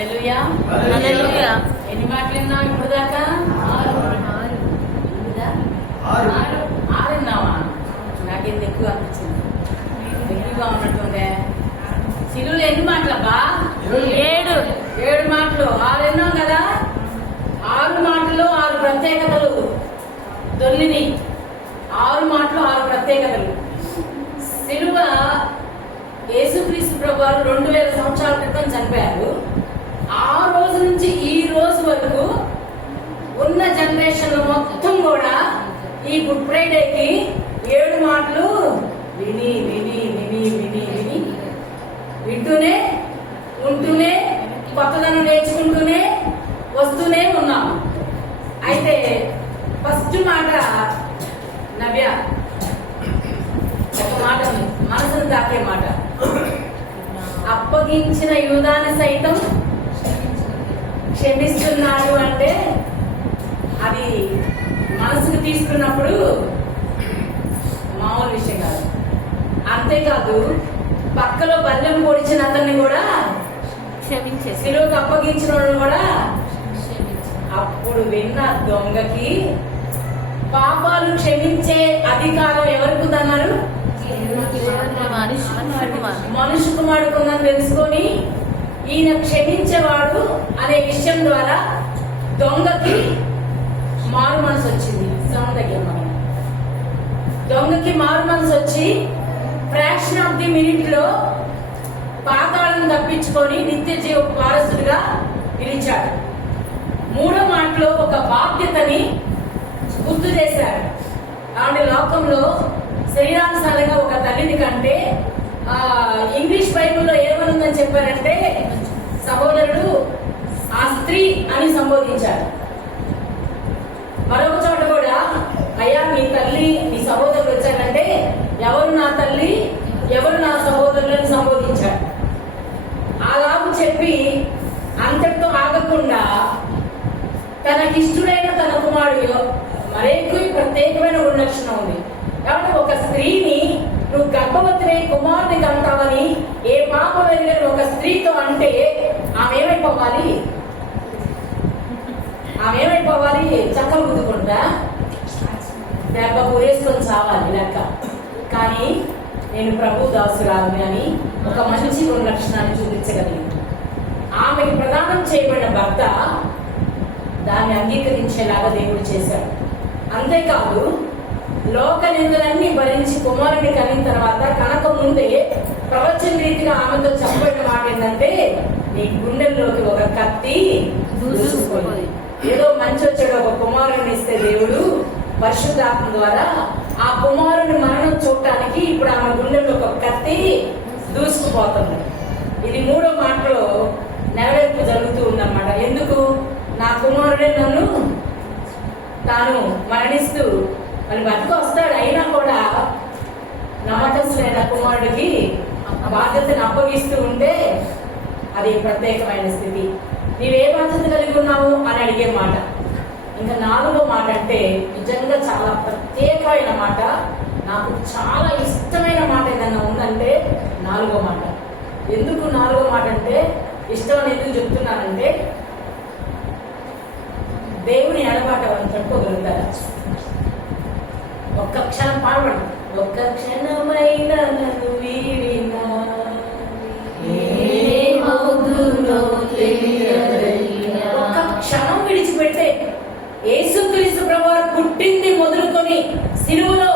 హల్లెలూయా హల్లెలూయా. ఎన్ని మాటలు విన్నావు ఇప్పుడు దాకా? ఆరు విన్నావా? నాకేంది ఎక్కువ అనిపించింది, ఎక్కువగా ఉన్నట్టుండే. సిలువలో ఎన్ని మాటలబ్బా? 7 మాటలు. 6 విన్నాం కదా. 6 మాటలు 6 ప్రత్యేకతలు దొల్లిని. 6 మాటలు 6 ప్రత్యేకతలు. సిలువ యేసుక్రీస్తు ప్రభువారు 2000 సంవత్సరాల క్రితం చనిపోయారు. ఆ రోజు నుంచి ఈ రోజు వరకు ఉన్న జనరేషన్ మొత్తం కూడా ఈ గుడ్ ఫ్రైడేకి 7 మాటలు విని విని విని విని విని వింటూనే ఉంటూనే కొత్తదనం నేర్చుకుంటూనే వస్తూనే ఉన్నాం. అయితే ఫస్ట్ మాట నవ్య ఒక మాట మనసును తాకే మాట. అప్పగించిన యూదాని సైతం క్షమిస్తున్నాడు అంటే అది మనసుకు తీసుకున్నప్పుడు మామూలు విషయం కాదు. అంతేకాదు పక్కలో బల్లెం పొడిచిన అతన్ని కూడా క్షమించే, సిలువకు అప్పగించిన వాళ్ళు కూడా అప్పుడు విన్న దొంగకి పాపాలు క్షమించే అధికారం ఎవరికి ఉందన్నారు? మనుషు కుమారుడికి ఉందని తెలుసుకొని ఈయన క్షమించేవాడు అనే విషయం ద్వారా దొంగకి మారు మనసు వచ్చింది. దొంగకి మారు మనసు వచ్చి ఫ్రాక్షన్ ఆఫ్ ది మినిట్ లో పాతాళం తప్పించుకొని నిత్య జీవ వారసుడిగా పిలిచాడు. 3వ మాటలో ఒక బాధ్యతని గుర్తు చేశాడు. ఆవిడ లోకంలో శరీరానుసారంగా ఒక తల్లిని కంటే ఇంగ్లీష్ బైబుల్లో ఏమనుందని చెప్పారంటే సహోదరుడు ఆ స్త్రీ అని సంబోధించారు. మరొక చోట కూడా అయ్యా నీ తల్లి నీ సహోదరుడు వచ్చారంటే ఎవరు నా తల్లి ఎవరు నా సహోదరులను సంబోధించాడు. అలాగూ చెప్పి అంతటితో ఆగకుండా తనకిష్టుడైన తన కుమారుడు మరేకు ప్రత్యేకమైన గుణలక్షణం ఉంది కాబట్టి ఒక స్త్రీని నువ్వు గర్భవతిని కుమారుని కంటావని ఏ పాప వెళ్ళిన ఒక స్త్రీతో అంటే ఆమె ఏమైపోవాలి? చక్కలు గుద్దుకుంటా దెబ్బ పూరేసుకొని చావాలి లెక్క. కానీ నేను ప్రభు దాసురాలని అని ఒక మంచి గుణలక్షణాన్ని చూపించగలిగింది. ఆమెకి ప్రదానం చేయబడిన భర్త దాన్ని అంగీకరించేలాగా దేవుడు చేశాడు. అంతేకాదు లోక నిందలన్నీ భరించి కుమారుడిని కనిన తర్వాత కనక ముందే ప్రవచన రీతిగా ఆమెతో చెప్పబడిన మాట ఏంటంటే నీ గుండెల్లోకి ఒక కత్తి దూసుకుపోయింది. ఏదో మంచి వచ్చాడు ఒక కుమారుడిని ఇస్తే దేవుడు పరిశుద్ధాత్మ ద్వారా ఆ కుమారుని మరణం చూడటానికి ఇప్పుడు ఆమె గుండెల్లో ఒక కత్తి దూసుకుపోతుంది. ఇది 3వ మాటలో నెరవేర్పు జరుగుతూ ఉందన్నమాట. ఎందుకు? నా కుమారుడే నన్ను తాను మరణిస్తూ మరి బతుకు వస్తాడు, అయినా కూడా నమ్మకస్తులైన కుమారుడికి బాధ్యతను అప్పగిస్తూ ఉంటే అది ప్రత్యేకమైన స్థితి. నీవే బాధ్యత కలిగి ఉన్నావు అని అడిగే మాట. ఇంకా 4వ మాట అంటే నిజంగా చాలా ప్రత్యేకమైన మాట. నాకు చాలా ఇష్టమైన మాట ఏదన్నా ఉందంటే 4వ మాట. ఎందుకు 4వ మాట అంటే ఇష్టం అని ఎందుకు చెప్తున్నానంటే దేవుని ఎడబాట తట్టుకోగలుగుతారా? ఒక్క క్షణం పాడబడు. ఒక్క క్షణమైన నన్ను వీడినా ఒక్క క్షణం విడిచిపెట్టే యేసుక్రీస్తు ప్రభువారు పుట్టింది మొదలుకొని సిలువలో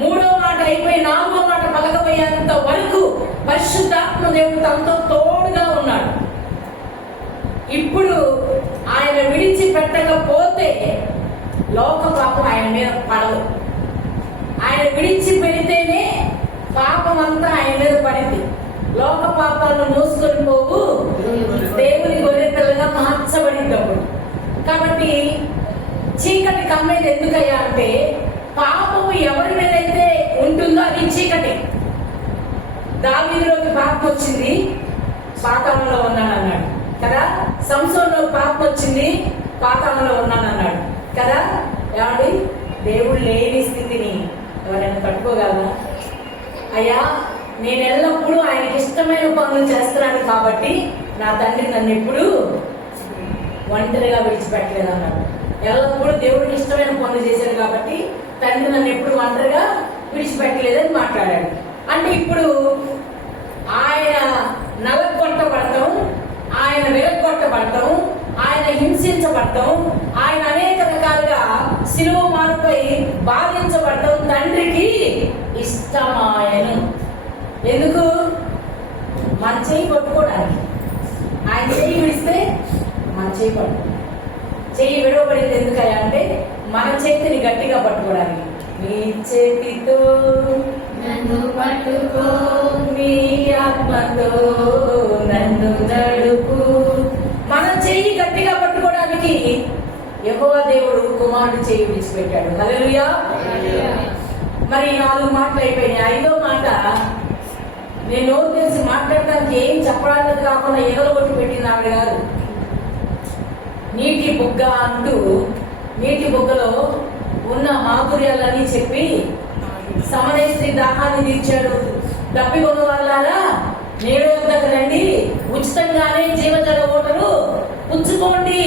3వ మాట అయిపోయి 4వ మాట పలకబోయేంత వరకు పరిశుద్ధాత్మ దేవుడు తనతో తోడుగా ఉన్నాడు. ఇప్పుడు ఆయన విడిచిపెట్టకపోతే లోక పాపం ఆయన మీద పడదు. ఆయన విడిచిపెడితేనే పాపం అంతా ఆయన మీద పడింది. లోక పాపాలను మోసుకొని పోవు దేవుని గొర్రెపిల్లగా మార్చబడినప్పుడు. కాబట్టి చీకటి కమ్మేది ఎందుకయ్యా అంటే పాపము ఎవరి మీద అయితే ఉంటుందో అది చీకటి. దావీదులోకి పాపం వచ్చింది, పాతాళంలో ఉన్నానన్నాడు కదా. సంసోనులో పాపం వచ్చింది, పాతాళంలో ఉన్నానన్నాడు కదా. ఏమండి, దేవుడు లేని స్థితిని ఎవరైనా తట్టుకోగలరా? అయ్యా నేను ఎల్లప్పుడూ ఆయనకి ఇష్టమైన పనులు చేస్తున్నాను కాబట్టి నా తండ్రి నన్ను ఎప్పుడు ఒంటరిగా విడిచిపెట్టలేదు అన్నాడు. ఎల్లప్పుడూ దేవుడికి ఇష్టమైన పనులు చేశాడు కాబట్టి తండ్రి నన్ను ఎప్పుడు ఒంటరిగా విడిచిపెట్టలేదని మాట్లాడాడు. అంటే ఇప్పుడు ఆయన నలగొట్టబడతాం, ఆయన విరగొట్టబడతాం, ఆయన హింసించబడతాం, ఆయన అనేక రకాలుగా శిలువ మారుపై బాధించబడతాం తండ్రికి ఇష్టమాయను. ఎందుకు? మన చేయి పట్టుకోవడానికి. ఆయన చెయ్యి విడిస్తే మన చేయి పట్టు. చెయ్యి విడవబడింది ఎందుకయ్యా అంటే మన చేతిని గట్టిగా పట్టుకోవడానికి. నీ చేతితో నన్ను పట్టుకో, నీ ఆత్మతో నన్ను నడుపు. మన చెయ్యి గట్టిగా పట్టుకోవడానికి యెహోవా దేవుడు కుమారుడు చెయ్యి విడిచిపెట్టాడు. హల్లెలూయా. మరి 4 మాటలు అయిపోయినాయి. 5వ మాట, నేను నోరు తెలిసి మాట్లాడటానికి ఏం చెప్పడానికి కాకుండా ఎగలు కొట్టి పెట్టింది ఆవిడ గారు. నీటి బుగ్గ అంటూ నీటి బుగ్గలో ఉన్న మాధుర్యాలన్నీ చెప్పి సమరయ స్త్రీ దాహాన్ని తీర్చాడు. దప్పికొన్న వాళ్ళారా నేడు వద్దకు రండి, ఉచితంగానే జీవజల ఓటలు పుచ్చుకోండి.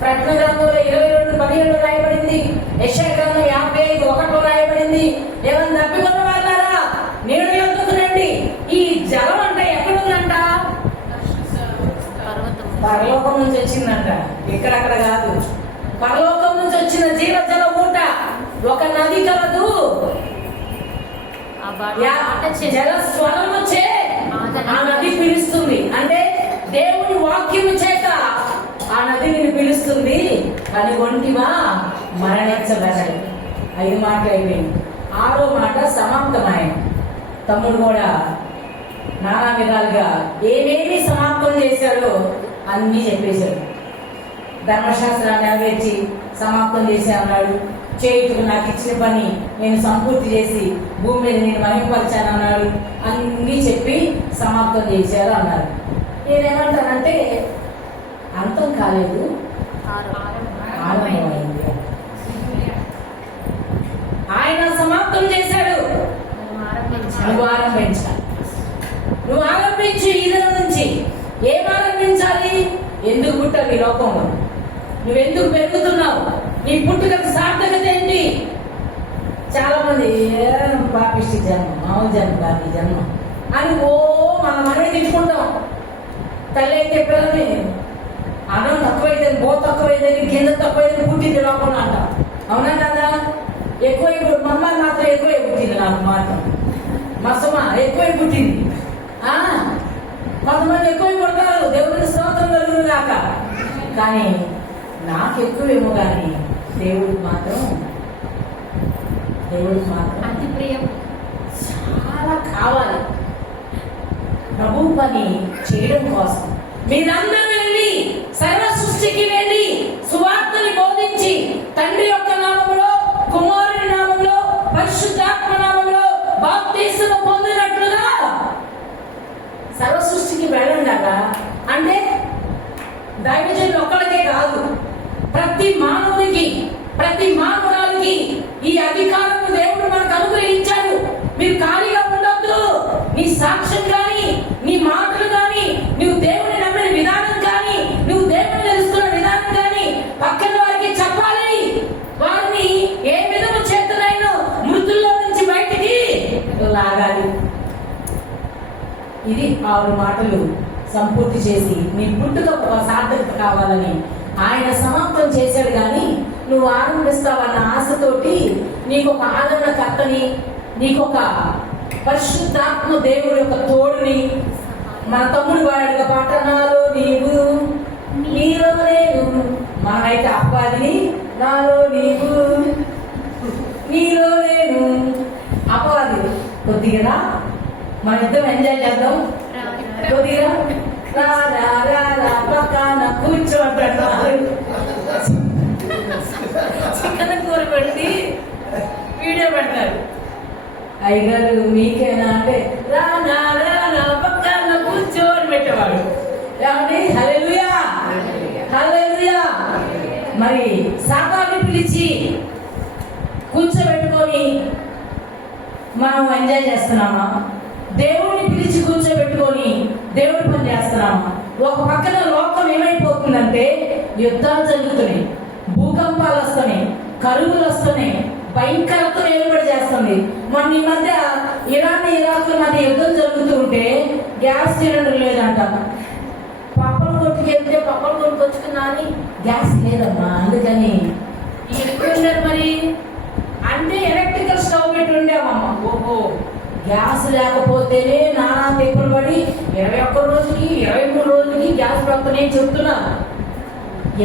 ప్రకటన గ్రంథంలో 22:17 రాయబడింది. యెషయా గ్రంథం 55:1 రాయబడింది. ఏమన్నా దప్పికొన్న వాళ్ళారా నేడు వద్దకు రండి. ఈ జలం అంటే ఎక్కడుందంట? పరలోకం నుంచి వచ్చిందంట, ఇక్కడక్కడ కాదు. పరలోకం నుంచి వచ్చిన జీవజల ఊట ఒక నది కలదు. జలస్వరము చే ఆ నది పిలుస్తుంది. అంటే దేవుని వాక్యము చేత ఆ నది నిన్ను పిలుస్తుంది. కానీ ఒంటివా మరణించబడాలి. 5 మాటలు అయిపోయింది. 6వ మాట సమాప్తమైన. తమ్ముడు కూడా నానా విధాలుగా ఏమేమి సమాప్తం చేశాడో అన్నీ చెప్పేశాడు. ధర్మశాస్త్రాన్ని నెరవేర్చి సమాప్తం చేసే అన్నాడు. చేయుటకు నాకు ఇచ్చిన పని నేను సంపూర్తి చేసి భూమి మీద నేను మహిమపరిచాను అన్నాడు. అన్నీ చెప్పి సమాప్తం చేశారు అన్నారు. నేనేమంటానంటే అంతం కాలేదు, ఆరంభమైంది. ఆయన సమాప్తం చేశాడు, నువ్వు ఆరంభించాలి. నువ్వు ఆరంభించు. ఈ దినం నుంచి ఏం ఆరంభించాలి? ఎందుకు పుట్టావు ఈ లోకంలో? నువ్వెందుకు పెరుగుతున్నావు? నీ పుట్టుకకు సార్థకత ఏంటి? చాలా మంది పాపిష్టి జన్మ, మామూలు జన్మ కాదు ఈ జన్మ అని మనం మనమే తెచ్చుకుంటాం. తల్లి అయితే పిల్లల్ని అన్నం తక్కువైతే బో తక్కువైతే కింద తక్కువైతే పుట్టింది లోకంలో అంటాం. అవునా కదా? ఎక్కువై మమ్మ మాత్రం ఎక్కువై పుట్టింది. నాకు మాత్రం మా సుమ ఎక్కువై పుట్టింది. కొంతమంది ఎక్కువ పుడతారు, దేవుడికి స్తోత్రం కలుగును గాక. కానీ నాకు ఎక్కువేమో కానీ దేవుడికి మాత్రం అతి ప్రియం. చాలా కావాలి ప్రభు పని చేయడం కోసం. మీరందరూ వెళ్ళి సర్వ సృష్టికి వెళ్ళి సువార్తని బోధించి తండ్రి యొక్క నామములో, కుమారుని నామములో, పరిశుద్ధాత్మ నామములో బాప్తిస్మం పొందినట్లుగా సర్వ సృష్టికి వెళ్ళండాగా. అంటే దైవజనులు ఒక్కడికే కాదు, ప్రతి మానవునికి, ప్రతి మానవురాలికి ఈ అధికారం దేవుడు మనకు అనుగ్రహించాడు. మీరు ఖాళీగా ఉండొద్దు. నీ సాక్ష్యం కానీ, నీ మాటలు కానీ, నువ్వు దేవుని నమ్మిన విధానం కానీ, నువ్వు దేవుని తెలుసుకున్న విధానం కానీ పక్కన వారికి చెప్పాలి. వారిని ఏ విధము చేతనైనా మృతుల్లో నుంచి బయటికి లాగాలి. ఇది 6 మాటలు సంపూర్తి చేసి నీ పుట్టుక సార్థకత కావాలని ఆయన సమాప్తం చేశాడు. కానీ నువ్వు ఆనందిస్తావన్న ఆశతోటి నీకొక ఆదరణకర్తని, నీకొక పరిశుద్ధాత్మ దేవుడి యొక్క తోడుని, మన తమ్ముడు వాడిగా పాట నాలో నీవు నీలో నేను, మనమైతే అపవాదిని నాలో నీవు నీలో నేను. అపవాది కొద్దిగా మన ఇద్దరం ఎంజాయ్ చేద్దాం. కొద్దిగా రా రా రా రా పక్కన కూర్చోంటాడు. చికెన్ కూర పెట్టి వీడియో పెడతారు. అయ్యగారు మీకేనా అంటే రా నా రా నా పక్కన కూర్చోని పెట్టేవాడు. ఏమండి? హల్లెలూయా, హల్లెలూయా. మరి సాతాన్ని పిలిచి కూర్చోబెట్టుకొని మనం ఎంజాయ్ చేస్తున్నామా? దేవుడిని పిలిచి కూర్చోబెట్టుకొని దేవుడి పని చేస్తున్నామా? ఒక పక్కన లోకం ఏమైపోతుందంటే యుద్ధాలు జరుగుతున్నాయి, భూకంపాలు వస్తున్నాయి, కరువులు వస్తున్నాయి, భయంకరత ఏర్పాటు చేస్తుంది. మొన్న ఈ మధ్య ఇరాన్ ఇరాక్ మధ్య యుద్ధం జరుగుతూ ఉంటే గ్యాస్ సిలిండర్ లేదంట. పప్పలు కొట్టుకెళ్తే పప్పలు కొట్టుకొచ్చుకున్నా అని గ్యాస్ లేదమ్మా. అందుకని ఎప్పుడు ఉన్నారు మరి అంటే ఎలక్ట్రికల్ స్టవ్ పెట్టి ఉండేవమ్మా. ఓహో, గ్యాస్ లేకపోతేనే నానా తిప్పులు పడి 21 రోజుకి 23 రోజులకి గ్యాస్ పక్కనే చెప్తున్నా.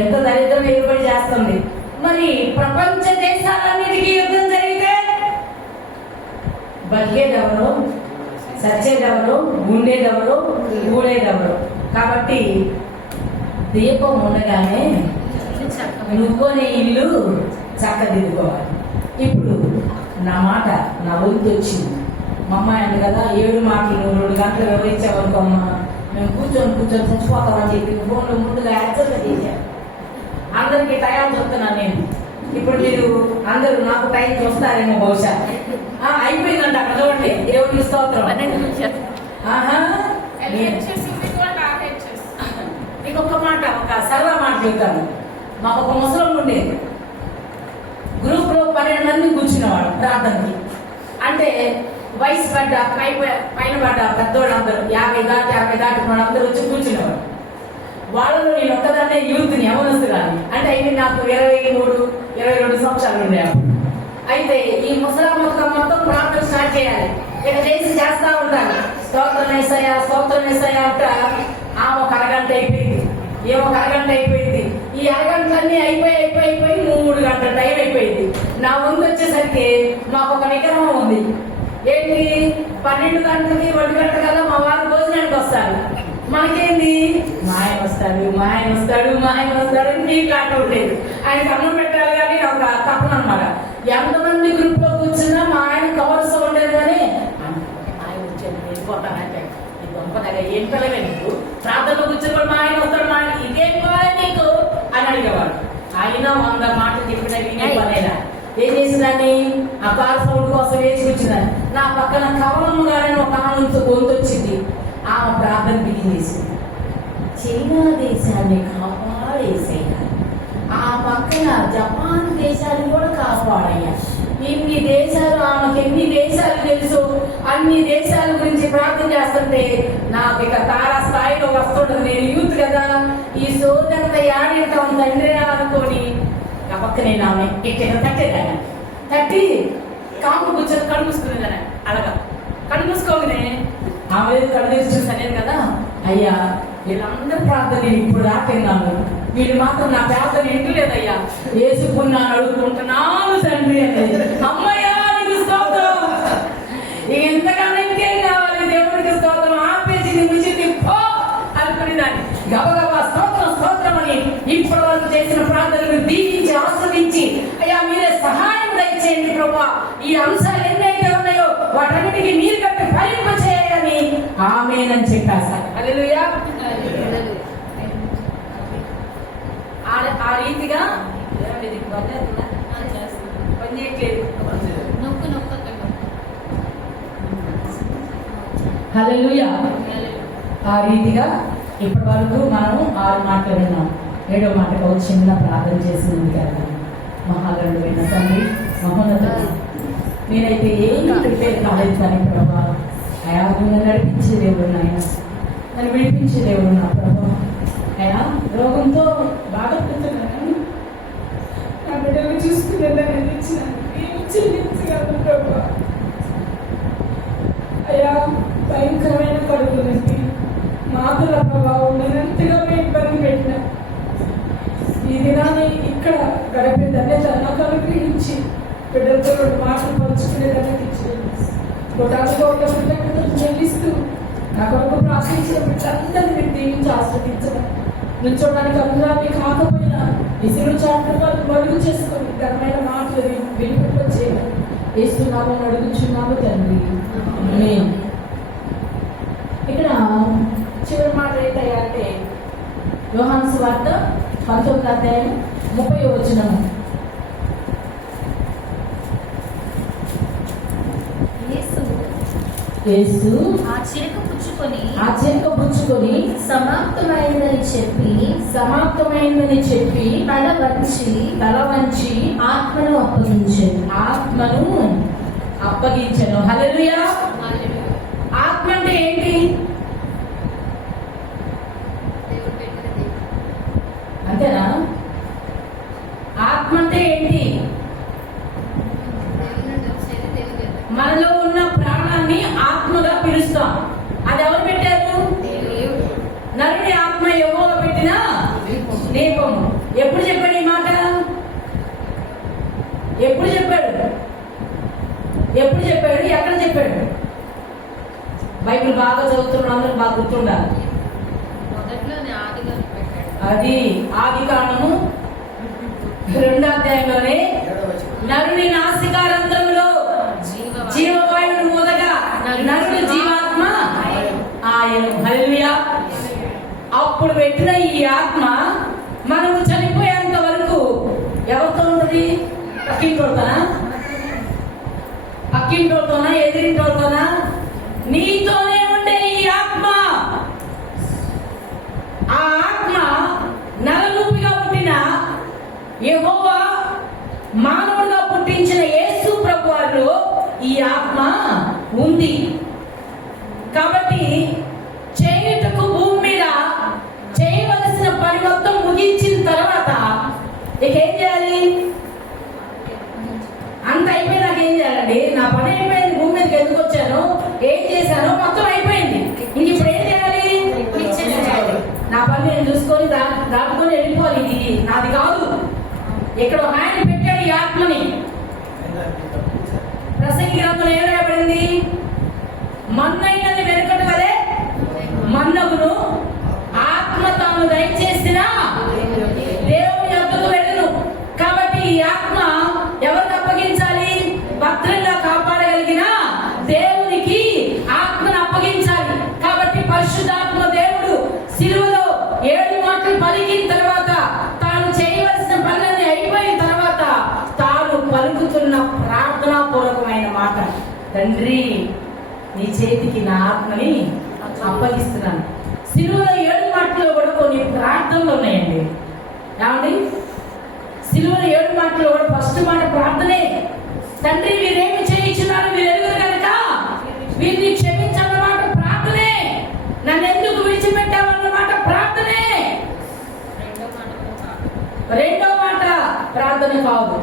ఎంత దరిద్రం ఏర్పడి చేస్తుంది. మరి ప్రపంచ దేశాలన్నిటికీ యుద్ధం జరిగితే బతికేదెవరు, సచ్చేదెవరు, ఉండేదెవరు, ఊడేదెవరు? కాబట్టి దీపం ఉండగానే నువ్వునే ఇల్లు చక్కదిద్దుకోవాలి. ఇప్పుడు నా మాట నా వంతు వచ్చింది. మా అమ్మాయి అంది కదా 7 మాటలు 2 గంటలు వివరించామనుకోమ్మా, మేము కూర్చొని చచ్చిపోతామని చెప్పి ఫోన్లో ముందుగా యాక్సెప్ట్ చేశాను. అందరికి టైం చెప్తున్నాను నేను. ఇప్పుడు మీరు అందరూ నాకు టైం చూస్తారేమో బహుశా. అయిపోయిందంట అక్కడ చూడండి. దేవుడికి స్తోత్రం. మీకు ఒక్క మాట, ఒక సరదా మాట చెప్తాను. మాకు ఒక ముసలం ఉండేది. గ్రూప్ లో 12 మంది కూర్చునేవాడు ప్రార్థనకి. అంటే వయసు పడ్డ పైన పడ్డ పెద్దోళ్ళు అందరూ 50 దాటి అందరూ వచ్చి కూర్చునేవాడు. వాళ్ళలో నేను ఒక్కదాన్నే యూత్ని, యవనస్తురాని. అంటే అయితే నాకు 23-22 సంవత్సరాలు ఉండేవాడు. అయితే ఈ ముసలాం మొత్తం ప్రార్థన స్టార్ట్ చేయాలి. ఇక చేస్తా ఉంటాను. స్తోత్రం యేసయ్యా అంట. ఒక అరగంట అయిపోయింది, ఒక అరగంట అయిపోయింది. ఈ అరగంటలన్నీ అయిపోయి 3 గంటల టైం అయిపోయింది. నా ముందు వచ్చేసరికి మాకు ఒక నిగ్రహం ఉంది. ఏంటి, 12 గంటలకి 1 గంట కల్లా మా వారు భోజనానికి వస్తారు. మనకేంది, మా ఆయన వస్తాడు అని నీకు అంటూ ఉండేది. ఆయనకి అన్నం పెట్టాలి కానీ ఒక తప్పన అనమాట. ఎంతమంది గ్రూప్ లో కూర్చున్నా మా ఆయన కవర్స్ ఉండేది. కానీ ఆయన వచ్చాడు వెళ్ళిపోతానంటే ఈ గొప్పగా ఏం పిల్లవే నీకు, ప్రార్థనలో కూర్చొని మా ఆయన వస్తాడు, మా ఆయన ఇదేం కావాలి నీకు అని అడిగేవాడు. ఆయన 100 మాటలు చెప్పిన వినే పనేదా. ఏం చేసిందని ఆ కార్ సౌండ్ కోసం వేసి కూర్చున్నాను. నా పక్కన కవలమ్మ గారని ఒక ఆమె గొంతు వచ్చింది. ఆమె ప్రార్థన బిగించేసింది. చైనా దేశాన్ని కాపాడేసేయాలి, ఆ పక్కన జపాన్ దేశాన్ని కూడా కాపాడయ్యా. ఇన్ని దేశాలు, ఆమెకి ఎన్ని దేశాలు తెలుసు, అన్ని దేశాల గురించి ప్రార్థన చేస్తుంటే నాకు ఇక తారా స్థాయిలో వస్తుంటది. నేను యూత్ కదా, ఈ సోదరంత యాడింటాం తండ్రి అనుకోని ఆ పక్క నేను ఆమె ఎక్కడ తట్టేదాన్ని. తట్టి కాము కూర్చొని కళ్ళు మూసుకునేదాన్ని. అలాగా కళ్ళు మూసుకోగానే ఆమె కళ్ళు తీసి చూసాను కదా, అయ్యా వీళ్ళందరూ ప్రార్థన నేను ఇప్పుడు రాకెళ్ళాను, వీళ్ళు మాత్రం నా ప్రార్థన ఎంటలేదయ్యా, ఏసుకున్నాను అడుగుకుంటున్నాను తండ్రి అనేది. అమ్మయ్యా నీకు స్తోత్రం. ఎంతకన్నా ఇంకేం కావాలి దేవుడికి స్తోత్రం. ఆపేసి నీ రుచి తిప్పో అనుకునేదాన్ని. గబగబా స్తోత్రం అని ఇప్పటి వరకు చేసిన ప్రార్థనలు దీవించి ఆస్వాదించి అయ్యా మీరే సహాయం దయచేయండి ప్రభా, ఈ అంశాలు ఎన్నైతే ఉన్నాయో వాటన్నిటికీ మీరు కట్టి ఫలింప చేయాలని ఆమేనని చెప్పారు. హల్లెలూయా. ఆ రీతిగా పనిచేయట్లేదు. హల్లెలూయా. ఆ రీతిగా ఇప్పటి వరకు మనం 6 మాటలు విన్నాం. 7వ మాటకు ఒక చిన్న ప్రార్థన చేసింది కదా. మహాగణుడైన తండ్రి, మహోన్నతుడు, నేనైతే ఏమి ప్రిపేర్ కాలేదు కానీ ప్రభా, అయా నన్ను నడిపించే దేవుడు నాయన, నన్ను విడిపించే దేవుడు నా ప్రభా. అయా రోగంతో బాగా కూర్చున్నాను, నా బిడ్డలు చూసుకునేదాన్ని చెల్లించగలను ప్రభా. అయా భయంకరమైన కడుపు నొప్పి, మాతల ప్రభావం నిరంతరంగా ఇబ్బంది పెట్టిన ఈ దినాన్ని ఇక్కడ గడిపే ధన్యత నాకు అనుగ్రహించి బిడ్డలతో 2 మాటలు పంచుకునే ధన్యత ఇచ్చింది. చెల్లిస్తూ నా కొరకు ప్రార్థించిన బిడ్డలందరినీ మీరు దీవించి ఆస్వాదించడం, నుంచోడానికి అనురాన్ని కాకపోయినా విసురు చాటుగా మరుగు చేసుకొని ఘనమైన మాటలు వినిపింపచేయాలి. వేస్తున్నామని అడుగుచున్నాము తండ్రి. ఇక్కడ చివరి మాట ఏంటంటే యోహాను సువార్త 19వ అధ్యాయం 30వ వచనము. యేసు ఆ చిరక పుచ్చుకొని సమాప్తమైందని చెప్పి తల వంచి ఆత్మను అప్పగించెను. హల్లెలూయా. ఆత్మ అంటే ఏంటి? అంతేనా? ఆత్మ అంటే ఏంటి? మనలో ఉన్న ప్రాణాన్ని ఆత్మగా పిలుస్తాం. అది ఎవరు పెట్టారు? నరుని ఆత్మ యెహోవా పెట్టిన దీపము. ఎప్పుడు చెప్పాడు ఈ మాట? ఎప్పుడు చెప్పాడు? ఎక్కడ చెప్పాడు? బైబిల్ బాగా చదువుతున్న అందరూ బాగా గుర్తుండాలి. అది ఆదికాండము 2వ అధ్యాయంలోనే నరుని నాసికారంధ్రములో జీవవాయువును ఊదగా నరుడు జీవాత్మ ఆయన. హల్లెలూయా. అప్పుడు పెట్టిన ఈ ఆత్మ మనము చనిపోయేంత వరకు ఎవరితో ఉంటుంది? పక్కింటోతోనా ఎదిరింటోతోనా? నీతోనే ఉండే ఈ ఆత్మ. ఆ ఆత్మ నరరూపిగా పుట్టిన యెహోవా మానవుడిగా పుట్టించిన యేసు ప్రభువులో ఈ ఆత్మ ఉంది. కాబట్టి చేయుటకు భూమి మీద చేయవలసిన పని మొత్తం ముగించిన తర్వాత ఇక ఏం చేయాలి? అంత అయిపోయి నాకు ఏం చేయాలండి? నా పని అయిపోయింది. భూమి మీదకి ఎందుకు వచ్చాను, ఏం చేశానో మొత్తం అయిపోయింది. ఇంక ఇప్పుడు ఏం చేయాలి? నా పని నేను చూసుకొని దాటుకొని వెళ్ళిపోవాలి. ఇది నాది కాదు. ఇక్కడ ఒక ఆయన పెట్టాడు ఈ ఆత్మని. ప్రసంగి గ్రంథంలో ఏం రాయబడింది? మన్నైనది వెనుకటి వలె మన్నగును, ఆత్మ తాను దయచేసిన దేవుని యొద్దకు వెళ్ళును. కాబట్టి ఈ ఆత్మ ఎవరికి అప్పగించాలి? భద్రంగా కాపాడగలిగిన దేవునికి ఆత్మను అప్పగించాలి. కాబట్టి పరిశుద్ధాత్మ దేవుడు సిలువలో 7 మాటలు పలికిన తర్వాత, తాను చేయవలసిన పనులన్నీ అయిపోయిన తర్వాత తాను పలుకుతున్న ప్రార్థనాపూర్వకమైన మాట, తండ్రి నీ చేతికి నా ఆత్మని అప్పగిస్తున్నాను. సిలువలో 7 మాటల్లో కూడా కొన్ని ప్రార్థనలు ఉన్నాయండి. ఏమండి? సిలువలో 7 మాటల్లో కూడా ఫస్ట్ మాట ప్రార్థనే. తండ్రి వీరేమి చేయించున్నారు, మీరు ఎరుగురు కనుక వీరిని క్షమించన్నమాట ప్రార్థనే. నన్ను ఎందుకు విడిచిపెట్టావన్నమాట ప్రార్థనే. రెండో మాట ప్రార్థన కాదు.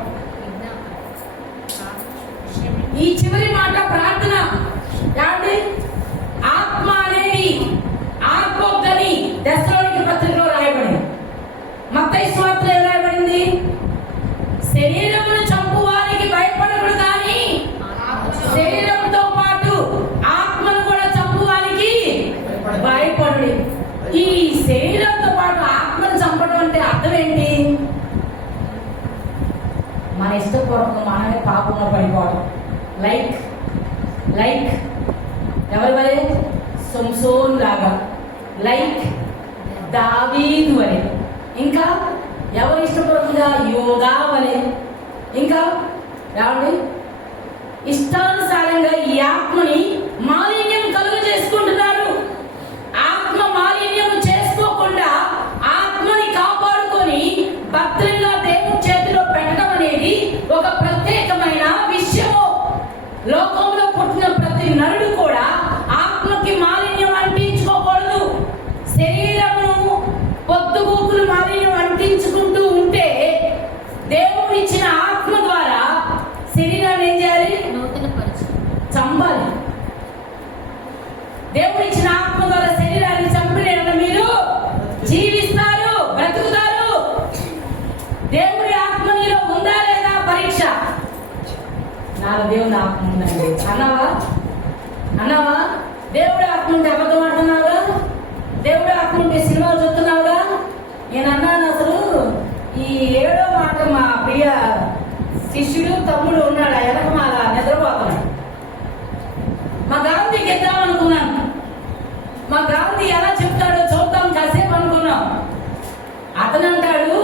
ఈ చివరి మాట ప్రార్థన. ఏమండి? ఆత్మ అనేది ఆత్మొద్దని దశలోనికి పత్రికలో రాయబడింది. మత్తయి సువార్తలో ఏం రాయబడింది? శరీరమును చంపు వారికి భయపడకూడదు కానీ శరీరంతో పాటు ఆత్మను కూడా చంపు వారికి భయపడు. ఈ శరీరంతో పాటు ఆత్మను చంపడం అంటే అర్థం ఏంటి? మన ఇష్టపూర్వకం మనమే పాపంలో పడిపోవడం. లైక్ ఎవరి వలె? సంసోన్ లాగా, లైక్ దావీదు వలె, ఇంకా ఎవరి ఇష్టపూర్వకంగా యోగా వలె, ఇంకా ఏమండి ఇష్టానుసారంగా ఈ ఆత్మని మాలిన్యం కలుగు చేసుకుంటున్నారు. ఆత్మ మాలిన్యం చేసుకోకుండా ఆత్మని కాపాడుకొని భద్రంగా దేవుని చేతిలో పెట్టడం అనేది ఒక ప్రత్యేకమైన విషయము. లోకంలో పుట్టిన ప్రతి నరుడు కూడా ఆత్మకి మాలిన్యం అంటించుకోకూడదు. శరీరము పొద్దుగూకులు మాలిన్యం అంటించుకుంటూ ఉంటే దేవుడు ఇచ్చిన ఆత్మ ద్వారా శరీరాన్ని ఏం చేయాలి? చంపాలి. దేవుడు ఇచ్చిన ఆత్మ ద్వారా శరీరాన్ని చంపిన మీరు జీవిస్తారు, బ్రతుకుతారు. దేవుడి ఆత్మ నీలో ఉందా లేదా పరీక్ష. నాలో దేవుని ఆత్మ ఉందండి అన్నావా? దేవుడి ఆత్మ ఉంటే అబద్ధం అంటున్నావుగా? దేవుడి ఆత్మ ఉంటే సినిమాలు చూస్తున్నావుగా? నేను అన్నాను అసలు ఈ 7వ మాట మా ప్రియ శిష్యుడు తమ్ముడు ఉన్నాడు, వెనకమాల నిద్రపోతున్నాడు. మా గాంధీకి ఇద్దాం అనుకున్నాను. మా గాంధీ ఎలా చెప్తాడో చూద్దాం కాసేపు అనుకున్నాం. అతను అంటాడు,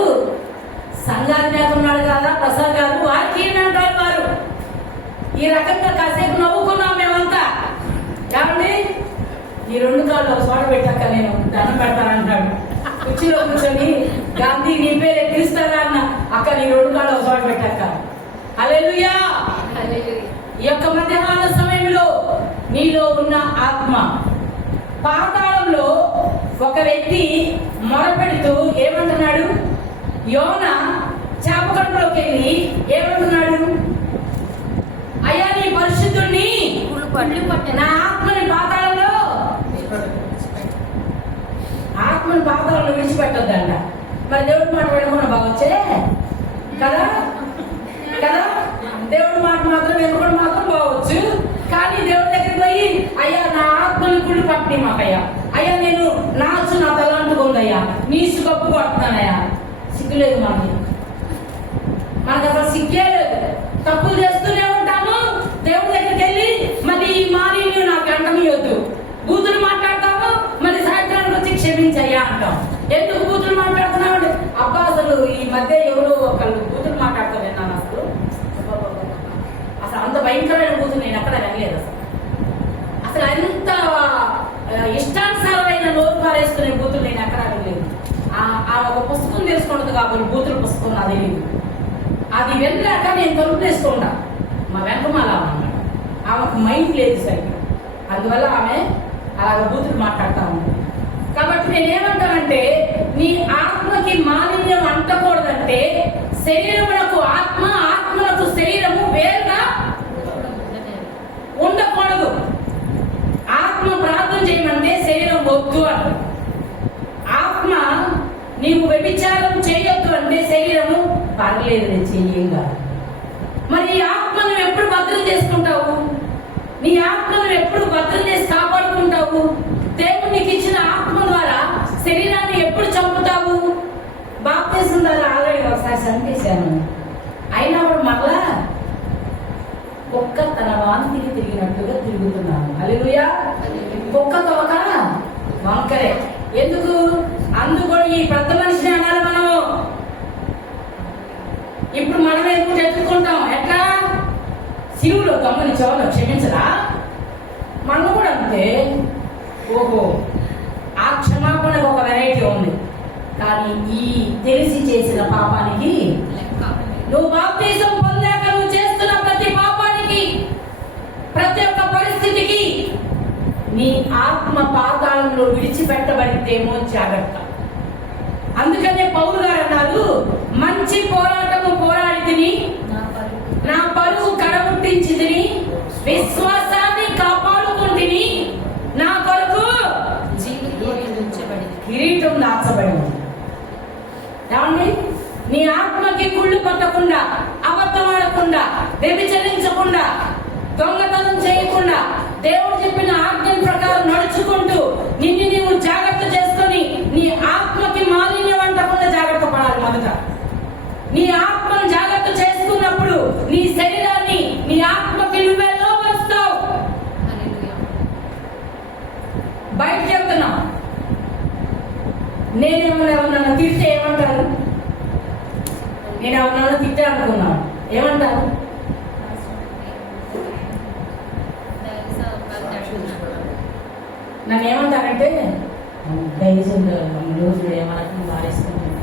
సంఘాధినేత ఉన్నాడు కదా ప్రసాద్ గారు, వారికి ఏమంటారు వారు. ఈ రకంగా కాసేపు నవ్వుకున్నాం మేమంతా. చోట పెట్టాక నేను దండం పెడతానంటున్నాడు. కుర్చీలో కూర్చొని గాంధీ నీ పేరు ఎక్కిస్తారా అన్న. అక్క నీ 2 కాళ్ళు ఒక చోట పెట్టాక. హల్లెలూయా. ఈ యొక్క మధ్యాహ్న సమయంలో నీలో ఉన్న ఆత్మ పాతాళంలో ఒక వ్యక్తి మొరపెడుతూ ఏమంటున్నాడు? యోన చేప కడుపులోకి వెళ్ళి ఏమంటున్నాడు? అయ్యా నీ పరిశుద్ధుడిని నా ఆత్మని పాతాళంలో విడిచిపెట్టొద్దంట. మరి దేవుడి మాట వినకుండా బాగొచ్చే కదా కదా. దేవుడి మాట మాత్రం వినకుండా మాత్రం బాగొచ్చు. కానీ దేవుడి దగ్గరికి పోయి అయ్యా నా ఆత్మని గుడి పట్టి మాకయ్యా, అయ్యా నేను నాచు నా తలంటుకుందయ్యా, నీసు కప్పు కొడుతున్నానయ్యా. సిగ్గులేదు మనకి అసలు సిగ్గే లేదు. తప్పులు చేస్తూనే ఉంటాము. దేవుడి దగ్గరికి వెళ్ళి మళ్ళీ ఈ మాలిన్యం నాకు అంటమియొద్దు. బూతులు మాట్లాడతాము, మళ్ళీ సాయంత్రానికి వచ్చి క్షమించయ్యా అంటాం. ఎందుకు బూతులు మాట్లాడుతున్నామండి? అబ్బా అసలు ఈ మధ్య ఎవరో ఒకళ్ళు బూతులు మాట్లాడుతాను విన్నాను. అసలు అంత భయంకరమైన బూతులు నేను ఎక్కడ వినలేదు. అసలు అంత ఇష్టానుసారమైన నోరు పారేసుకునే బూతులు నేను ఎక్కడ వినలేదు. ఆ ఒక పుస్తకం తెలుసుకుంటుంది కాబట్టి బూతుల పుస్తకం అది లేదు. అది వెళ్ళాక నేను తలుపులేసుకుంటా. మా వెంకమాల అన్నమాట, ఆమెకు మైండ్ లేదు సరిగ్గా, అందువల్ల ఆమె అలాగ బూతులు మాట్లాడుతూ ఉంది. కాబట్టి నేనేమంటానంటే నీ ఆత్మకి మాలిన్యం అంటకూడదంటే శరీరమునకు ఆత్మ, ఆత్మలకు శరీరము వేరుగా ఉండకూడదు. ఆత్మ ప్రార్థన చేయమంటే శరీరం వద్దు అంట. ఆత్మ నీవు వ్యభిచారం చేయొద్దు అంటే శరీరము పర్లేదు నేను చెయ్యంగా. మరి ఈ ఆత్మను ఎప్పుడు భద్రం చేసుకుంటావు? నీ ఆత్మను ఎప్పుడు భద్రం చేసి కాపాడుకుంటావు? దేవుడు నీకు ఇచ్చిన ఆత్మ ద్వారా శరీరాన్ని ఎప్పుడు చంపుతావు? బాప్తిసం ద్వారా ఆల్రెడీ ఒకసారి చంపేశాను, అయినా కూడా మళ్ళా కుక్క తన వాంతికి తిరిగినట్టుగా తిరుగుతున్నాను. హల్లెలూయా. కుక్క తోక వంకరే. ఎందుకు? అందుకు ఈ పెద్ద మనిషిని అనాలి మనము. ఇప్పుడు మనం ఎందుకు ఎత్తుకుంటాం? ఎట్లా? శివుడు దొంగని చెవులో క్షమించరా? మనం కూడా అంతే. ఓహో, ఆ క్షమాపణకు ఒక వెరైటీ ఉంది, కానీ ఈ తెలిసి చేసిన పాపానికి నువ్వు బాప్తిసం పొందాక నువ్వు చేస్తున్న ప్రతి పాపానికి, ప్రతి ఒక్క పరిస్థితికి నీ ఆత్మ పాతాళంలో విడిచిపెట్టబడితేమో జాగ్రత్త. అందుకనే పౌలు గారు అన్నారు, మంచి పోరాటము పోరాడి తిని, నా పరువు కడముట్టించి తిని, విశ్వాసాన్ని కాపాడుకుంటుని, నా కొరకు కిరీటం దాచబడింది. ఏమండి? నీ ఆత్మకి కుళ్ళు పట్టకుండా, అబద్ధం ఆడకుండా, వ్యభిచరించకుండా, దొంగతనం చేయకుండా, దేవుడు చెప్పిన ఆజ్ఞ ప్రకారం నడుచుకుంటూ నిన్ను నీవు జాగ్రత్త చేసుకొని నీ ఆత్మకి మాలిన్యం అంటకుండా జాగ్రత్త పడాలి. మొదట నీ ఆత్మను జాగ్రత్త చేసుకున్నప్పుడు నీ శరీరాన్ని నీ ఆత్మకి నువ్వే లోపరుస్తావు. బయట చెప్తున్నా, నేనేమన్నా తిట్టే ఏమంటారు? నేను ఎవరన్నా తిట్టా అనుకున్నాను, ఏమంటారు? నన్ను ఏమంటారంటే రోజు ఏమన్నా మారేసుకుంటాను.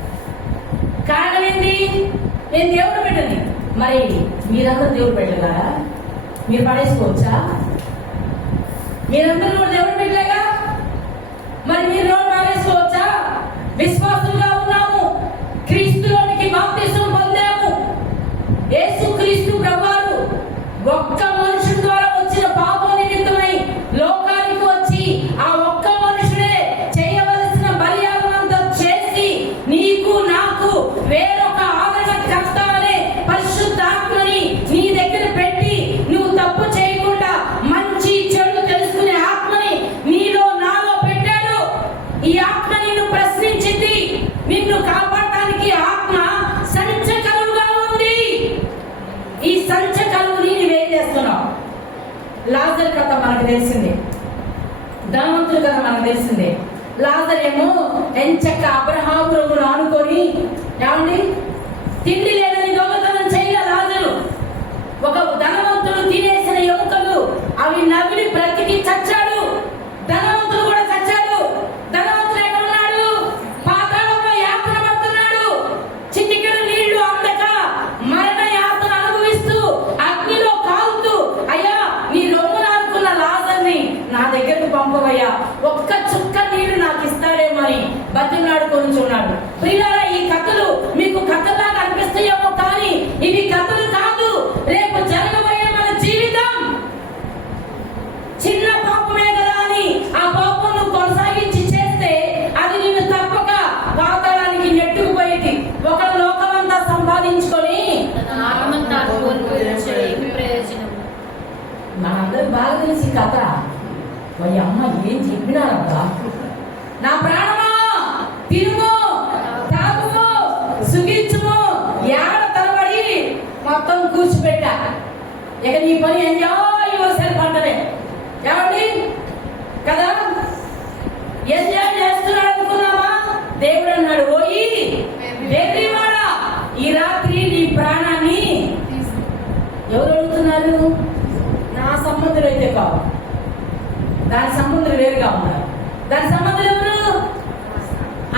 కారణం ఏంటి? నేను దేవుడు పెట్టని. మరి మీరందరూ దేవుడు పెట్టలేదా? మీరు పడేసుకోవచ్చా? మీరందరూ కూడా దేవుడు పెట్టలేగా, మరి మీరు రోజు మారేసుకోవచ్చా? విశ్వాసులుగా ఉన్నాము, క్రీస్తులోనికి బాప్తిసం పొందాము. యేసు క్రీస్తు ప్రభువారు ఒక్క మనుషుడి ద్వారా వచ్చిన పాపం నిమిత్తమై లోకానికి వచ్చి ఆ ఒక్క మనుషుడే చేయవలసిన బలియాగం అంతా చేసి నీకు నాకు వేరొక ఆదరణకర్త అనే పరిశుద్ధాత్మని నీ దగ్గర పెట్టి నువ్వు తప్పు చేయకుండా మంచి చెడు తెలుసుకునే ఆత్మని నీలో నాలో పెట్టాడు. ఈ ఆత్మ నిన్ను ప్రశ్నించింది, నిన్ను కాపాడటానికి ఆత్మ సంచకరువుగా ఉంది. ఈ సంచకరువుని నువ్వేం చేస్తున్నావు? లాజరు కథ మనకు తెలిసిందే, ధనవంతుల కథ మనకు తెలిసిందే. లాజరు ఏమో ఎంచక్క అబ్రహామును ఆనుకొని, ఏమండి, తిండి లేదని దొంగతనం చేయలే లాజరు. ఒక ధనవంతుడు తినేసిన ఎముకలు అవి నవిలి బ్రతికి చచ్చాడు. ధనవంతుడు కూడా చచ్చాడు. దగ్గరకు పంపవయ్యా, ఒక్క చుక్క నీళ్లు నాకు ఇస్తారేమని బతిమలాడుకొని ఉన్నాడు. ప్రియులారా, ఈ కథలు మీకు కథలా కనిపిస్తాయేమో, కానీ ఇవి కథలు కాదు. రేపు జరగబోయే మన జీవితం చిన్న పాపమే కదా అని ఆ పాపం నువ్వు కొనసాగించి చేస్తే అది నిన్ను తప్పక పాతాళానికి నెట్టుకుపోయేది. ఒక లోకమంతా సంపాదించుకొని మనందరూ బాగా తెలిసి కథ. పోయి అమ్మ ఏం చెప్పినారబ్బా, నా ప్రాణమా తిరుము తాగుము సుఖించుము ఏడ తరబడి మొత్తం కూర్చిపెట్టా. ఇక నీ పని ఎంజాయ్ యువర్ పంటనే ఏమండి కదా, ఎంజాయ్ చేస్తున్నాడు అనుకున్నావా? దేవుడు అన్నాడు, పోయి వెర్రివాడా, ఈ రాత్రి నీ ప్రాణాన్ని ఎవరు అడుగుతున్నారు? నా సంబంధులు అయితే కావు, దాని సంబంధులు వేరుగా ఉన్నారు. దాని సంబంధులు ఎవరు?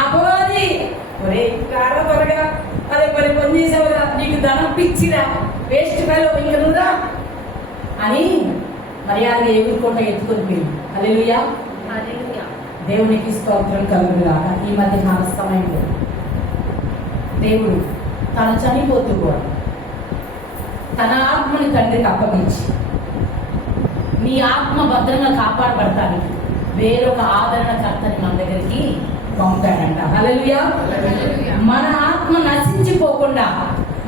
అపవాది. ఒరే కాడ త్వరగా, అదే పని చేసావుగా, నీకు ధనం పిచ్చిరా, వేస్ట్ కాదు, ఇంక నువ్వురా అని మర్యాదగా ఎగురుకోట ఎత్తుకొని పోయి. హల్లెలూయా, దేవునికి స్తోత్రం కలుగుగా. ఈ మధ్య నా సమయంలో దేవుడు తను చనిపోతూ కూడా తన ఆత్మని తండ్రికి అప్పగించి నీ ఆత్మ భద్రంగా కాపాడబడటానికి వేరొక ఆదరణకర్తని మన దగ్గరికి పంపాడంట. హల్లెలూయా. మన ఆత్మ నశించిపోకుండా,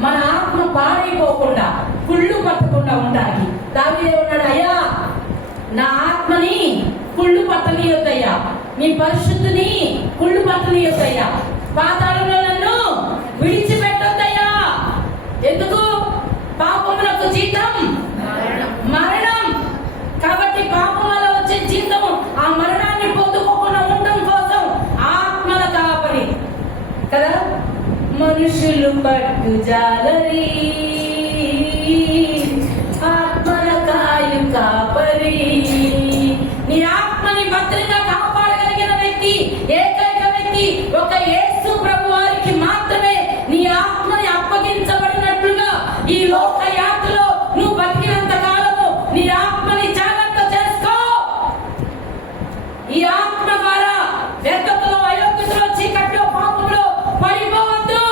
మన ఆత్మ పాడైపోకుండా, కుళ్ళు పట్టకుండా ఉండడానికి దావీదు ఉన్నాడు, అయ్యా నా ఆత్మని కుళ్ళు పట్టనీయొద్దయ్యా, నీ పరిశుద్ధిని కుళ్ళు పట్టనీయొద్దయ్యా, పాతాళంలో నన్ను విడిచిపెట్టొద్దయ్యా. ఎందుకు? పాపములకు జీతం మరణం. కాబట్టి పాపం వల్ల వచ్చే జీతం, ఆ మరణాన్ని పొందుకోకుండా ఉండడం కోసం ఆత్మల కాపరి కదా. మనుషులు పట్టు జాలరి, ఆత్మల కాయు కాపరి. నీ ఆత్మని భద్రంగా కాపాడగలిగిన వ్యక్తి, ఏకైక వ్యక్తి ఒక యేసు ప్రభు వారికి మాత్రమే. నీ ఆత్మని అప్పగించబడినట్లుగా ఈ లోక యాత్రలో నువ్వు బతికినంత కాలము నీ ఆత్మని జాగ్రత్త చేసుకో. ఈ ఆత్మ ద్వారా వ్యర్థతలో, అయోగ్యతలో, చీకట్లో, పాపంలో పడిపోవద్దు.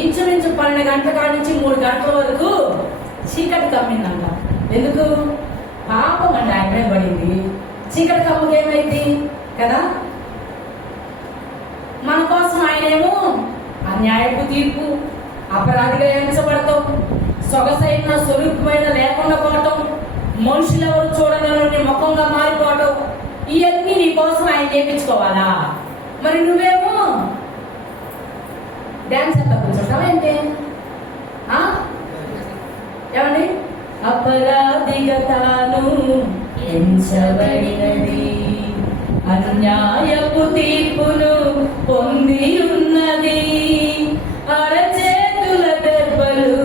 ఇంచుమించు 12 గంటల కాడి నుంచి 3 గంటల వరకు చీకటి కమ్మిందంట. ఎందుకు? పాపం అంటే ఆయనే పడింది. చీకటి కమ్ముకి ఏమైంది కదా. మన కోసం ఆయనేమో అన్యాయపు తీర్పు, అపరాధిగా ఎంచబడతాం, సొగసైన స్వరూపమైన లేకుండా పోవటం, మనుషులు ఎవరు చూడగలని ముఖంగా మారిపోవటం, ఇవన్నీ నీ కోసం ఆయన చేయించుకోవాలా? మరి నువ్వేమో డాన్స్ అంతా కూర్చోటావా ఏంటి? ఏమండి? అపరాధిగా తాను ఎంచబడినది, అన్యాయపు తీర్పును పొంది ఉన్నది, అరచేతుల దెబ్బలు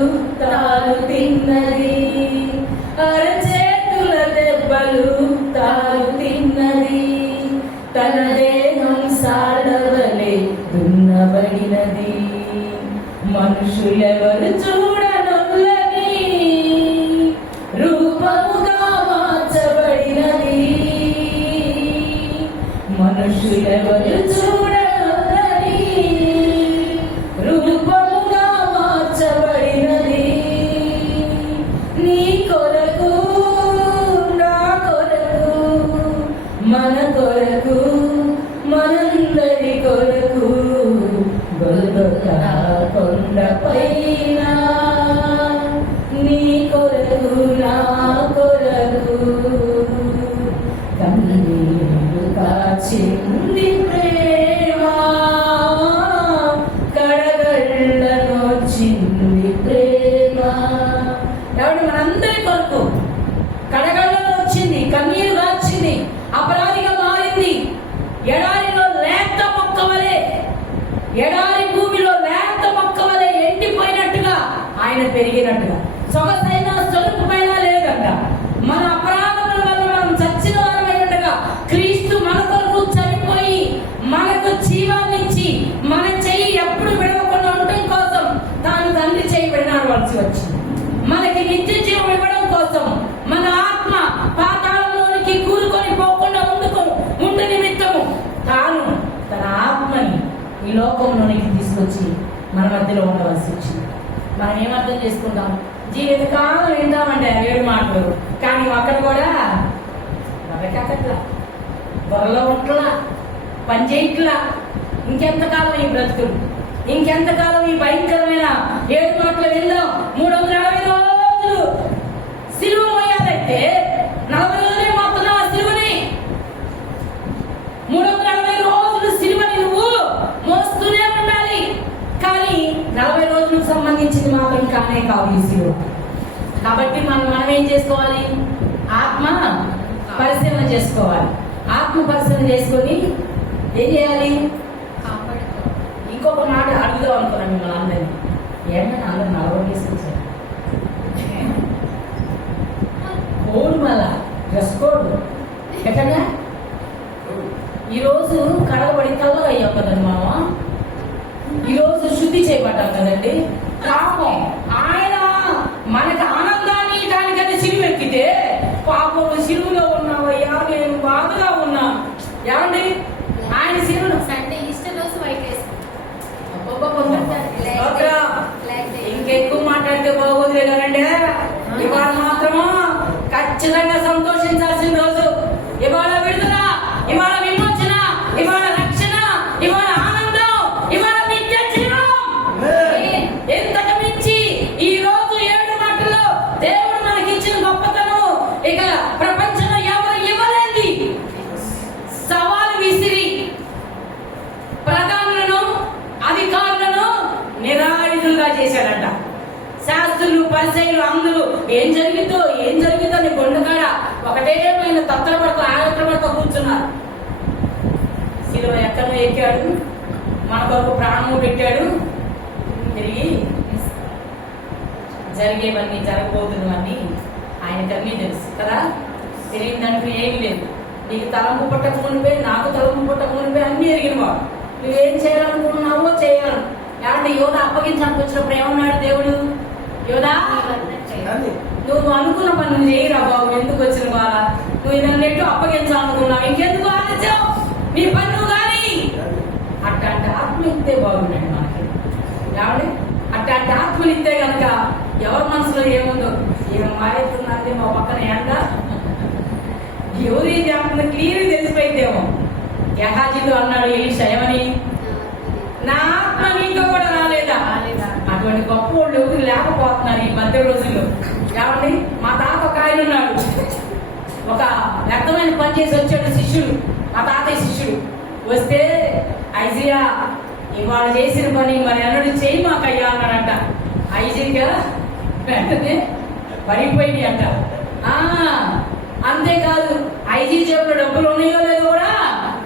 తాను తిన్నది, అరచేతుల దెబ్బలు తాను తిన్నది, తన దేహం సాడవలే దున్నబడినది, మనుషులెవరు చూడనొల్లని రూపముగా మార్చబడినది, మనుషులెవరు చూడనొల్లని రూపముగా మార్చబడినది. నీ కొరకు, నా కొరకు, మన కొరకు, మనందరి కొరకు గొల్గొతా కొండపైన నీ కొరకు, నా కొరకు కన్నీరు కాచింది ప్రేమ, కడగళ్ళనొచ్చింది ప్రేమ. ఎవడు మనందరి కొరకు కడగళ్ళలో వచ్చింది, కన్నీరు కాచింది, అపరాధిగా మారింది, ఎడారిలో లేత మొక్క వలె, ఎడారి భూమిలో లేత మొక్క వలె ఎండిపోయినట్టుగా ఆయన పెరిగినట్టుగా, సొగసైన స్వరూపమైన లేదంట. మన అపరాధముల వల్ల మనం చచ్చిన వారమైనట్టుగా క్రీస్తు మన కొరకు చనిపోయి మనకు జీవాన్నిచ్చి మన చెయ్యి ఎప్పుడు విడవకుండా ఉండటం కోసం తాను తండ్రి చెయ్యి విడనాడవలసి వచ్చింది. మనకి నిత్య జీవం ఇవ్వడం కోసం, మన ఆత్మ పాతాళంలోనికి లోకంలోనికి తీసుకొచ్చి మన మధ్యలో ఉండవలసి వచ్చింది. మనం ఏమర్థం చేసుకుంటాం? జీవితకాలం వింటామంటే 7 మాటలు, కానీ అక్కడ కూడా బరకట్లా బొరలో ఉంటలా పని చేయట్లా. ఇంకెంతకాలం ఈ బ్రతుకులు, ఇంకెంతకాలం ఈ భయంకరమైన 7 మాటలు విందాం? 360 రోజులు సిలువ మోయాలంటే 40 రోజులే మొత్తం ఆ సిలువని. 360 రోజులు సిలువని నువ్వు మోస్తూనే ఉండాలి. కానీ 40 రోజులకు సంబంధించింది మాత్రం కానే కావు ఈ సిలువ. కాబట్టి మనం ఏం చేసుకోవాలి? ఆత్మ పరిశీలన చేసుకోవాలి. ఆత్మ పరిశీలన చేసుకొని ఏం చేయాలి? ఇంకొక మాట అడుగుదాం అనుకున్నాను మిమ్మల్ని అందరినీ. ఏమన్నా అందరు 40 తీసుకొచ్చారు కోడ్, మళ్ళా డ్రెస్ కోడ్ ఎక్కడా? ఈరోజు కడగబడి కలర్ అయ్యాం కదండి మామ. ఈరోజు శుద్ధి చేయబడ్డాం కదండి. పాపం ఆయన మనకు ఆనందాన్ని ఇటానికని సిలువ ఎక్కితే, పాపం సిలువలో ఉన్నావయ్యా నేను బాధగా ఉన్నా. ఏమండి ఆయన సిలువను సండే ఈస్టర్ రోజు వైట్ ఇంకెక్కువ మాట్లాడితే బాగోదు లేదండి. ఇవాళ మాత్రము ఖచ్చితంగా సంతోషించాల్సిన రోజు. ఇవాళ విడుదల, ఇవాళ విమోచన, ఇవాళ రక్షణ, ఇవాళ ఆనందం, ఇవాళ నిత్య జీవం. ఎంతకు మించి ఈ రోజు 7 మాటల్లో దేవుడు మనకిచ్చిన గొప్పతనం ఇక ప్రపంచంలో ఎవరు ఇవ్వలేంది. సవాలు విసిరి ప్రధానులను అధికారులను నిరాయుధులుగా చేశాడంట. శాస్త్రులు పరిసయ్యులు అందరూ ఏం జరుగుతుందో నీ కొండకాడ ఒకటేమైన తత్తరపడుతూ ఆగత్రపడుతూ కూర్చున్నారు. సిలువ ఎక్కడో ఎక్కాడు, మన కొరకు ప్రాణము పెట్టాడు. తిరిగి జరిగేవన్నీ జరగబోతున్నవన్నీ ఆయనకన్నీ తెలుసు కదా. తెలియదంటూ ఏమీ లేదు. నీకు తలంపు పుట్టక మునిపే, నాకు తలంపు పుట్టక మునిపే అన్ని ఎరిగిన వాడు. నువ్వేం చేయాలనుకున్నావో చేయాలి. ఏమంటే యోధ అప్పగించడానికి వచ్చినప్పుడు ఏమన్నాడు దేవుడు? యోధా, నువ్వు అనుకున్న పని నువ్వు చేయరా బాబు, ఎందుకు వచ్చిన బాధ? నువ్వు ఇదన్నట్టు అప్పగించాలనుకున్నావు, ఇంకెందుకు ఆలోచించావు? నీ పని నువ్వు కానీ. అట్లాంటి ఆత్మ ఇస్తే బాగున్నాడు మనకి. ఏమండి అట్లాంటి ఆత్మలు ఇస్తే కనుక ఎవరి మనసులో ఏముందో ఏమో మారేస్తుందంటే మా పక్కన ఎండ ఎవరు ఏం చేస్తుందో క్లియర్ తెలిసిపోయిందేమో. గెహాజీతో అన్నాడు ఎలీషా ఏమని? నా ఆత్మ నీతో కూడా రాలేదా? అటువంటి గొప్ప వాళ్ళు ఎవరు లేకపోతున్నారు ఈ మధ్య రోజుల్లో. ఏమండి మా తాత ఒక ఆయన ఉన్నాడు, ఒక వ్యక్తమైన పని చేసి వచ్చాడు శిష్యుడు, మా తాతయ్య శిష్యుడు. వస్తే ఐజియా ఇవాళ చేసిన పని మరి అన్నడు చేయి మాకయ్యా అన్నాడంట. ఐజియా వెంటనే పడిపోయింది అంట. అంతేకాదు ఐజీ జేబులో డబ్బులు ఉన్నాయో లేదో కూడా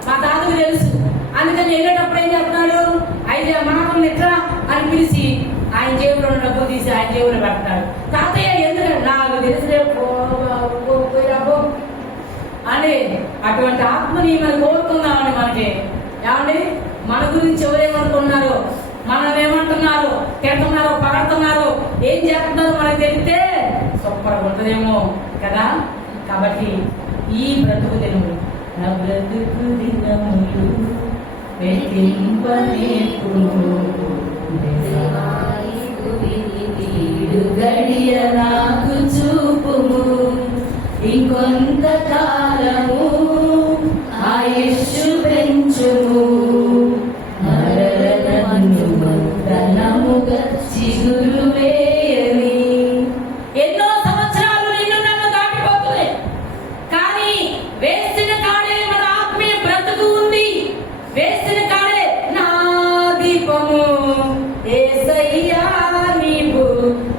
మా తాతకు తెలుసు. అందుకని వెళ్ళేటప్పుడు ఏం చేస్తున్నాడు? ఐజీ మాకు ఎట్లా అని పిలిచి ఆయన జేబులో ఉన్న డబ్బులు తీసి ఆయన జేబులో పెడతాడు. తాతయ్య ఎందుకంటే నాకు తెలిసినే అని అటువంటి ఆత్మని మనం కోరుకుందామని మనకి. ఏమండి మన గురించి ఎవరేమనుకున్నారో, మనం ఏమంటున్నారో, తింటున్నారో, పడుతున్నారో, ఏం చేస్తున్నారో మనకు తెలిస్తే సూపర్గా ఉంటుందేమో కదా. కాబట్టి ఈ బ్రతుకు దినములు నా బ్రతుకు దినములు గడియ నాకు చూపుము, ఇంకొంత కాలము ఆయుష్షు పెంచుము, మరణముగా చిగురు వేయని. ఎన్నో సంవత్సరాలు నిన్ను నన్ను దాటిపోతుంది, కానీ వేసిన కాడే మన ఆత్మీయ బ్రతుకు ఉంది. వేసిన కాడే నా దీపము యేసయ్యా నీవు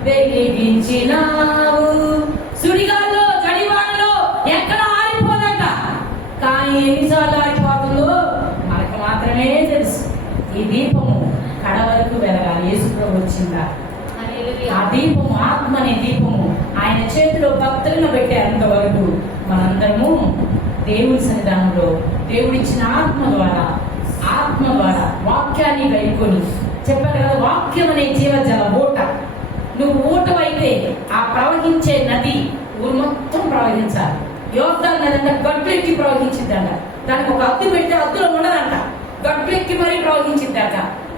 వెలిగించినావు. సుడిగాల్లో జడివానలో ఎక్కడ ఆరిపోదంట, కానీ ఎన్నిసార్లు ఆరిపోతుందో మనకు మాత్రమే తెలుసు. ఈ దీపము కడ వరకు వెలగాలి. యేసు ప్రభు వచ్చిందా? ఆ దీపము, ఆత్మ అనే దీపము ఆయన చేతిలో భక్తులను పెట్టేంత వరకు మనందరము దేవుడి సన్నిధానంలో దేవుడిచ్చిన ఆత్మ ద్వారా వాక్యాన్ని గైకొని చెప్పారు కదా, వాక్యం అనే జీవజల ఊట. నువ్వు ఊటమైతే ఆ ప్రవహించే నది ఊరు మొత్తం ప్రవహించాలి. యోర్దాను నది అంటే గడ్డెక్కి ప్రవహించిందంట. దానికి ఒక అద్దు పెడితే అద్దులో ఉండదంట, గట్లెక్కి మరీ ప్రవహించిందాక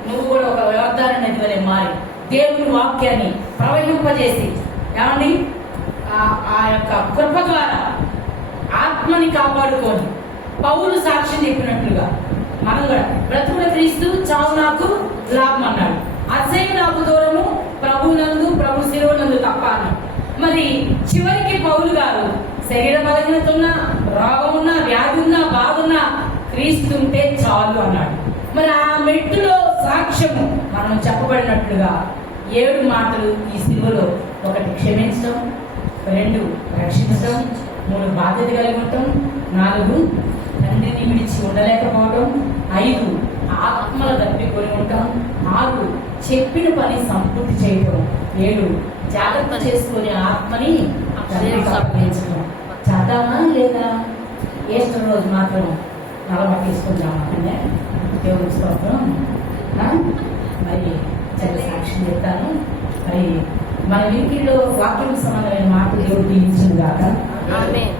నువ్వు కూడా ఒక వ్యవధాన నది వలె మారి దేవుని వాక్యాన్ని ప్రవహింపజేసి ఏమండి ఆ యొక్క కృప ద్వారా ఆత్మని కాపాడుకొని పౌలు సాక్ష్యం చెప్పినట్లుగా మనం కూడా బ్రతుకుల క్రీస్తు చావు నాకు లాభం అన్నాడు. అసహ్యం నాకు దూరము ప్రభునందు ప్రభు శిలువనందు తప్ప అన్నాడు. మరి చివరికి పౌలు గారు శరీర బలహీనత ఉన్నా, రోగం ఉన్నా, వ్యాధి ఉన్నా, బాధ ఉన్నా క్రీస్తు ఉంటే చాలు అన్నాడు. మరి ఆ మెట్టులో సాక్ష్యము మనం చెప్పబడినట్లుగా 7 మాటలు ఈ సిలువలో: 1 క్షమించడం, 2 రక్షించడం, 3 బాధ్యత కలిగి ఉండటం, 4 తండ్రిని విడిచి ఉండలేకపోవడం, 5 ఆత్మల తప్పికొని ఉండటం, 6 చెప్పిన పని సంపూర్తి చేయటం, 7 జాగ్రత్త చేసుకుని ఆత్మని సంపాదించడం. చేద్దామా లేదా? ఈస్టర్ రోజు మాత్రం నలబట్టేసుకుందామా? అంటే దేవుడి స్తోత్రం. మరి చాలా సాక్ష్యం చెప్తాను. మరి మన వీటిలో వాక్యం సంబంధమైన మాట దేవుడు దీవించింది కాక. ఆమేన్.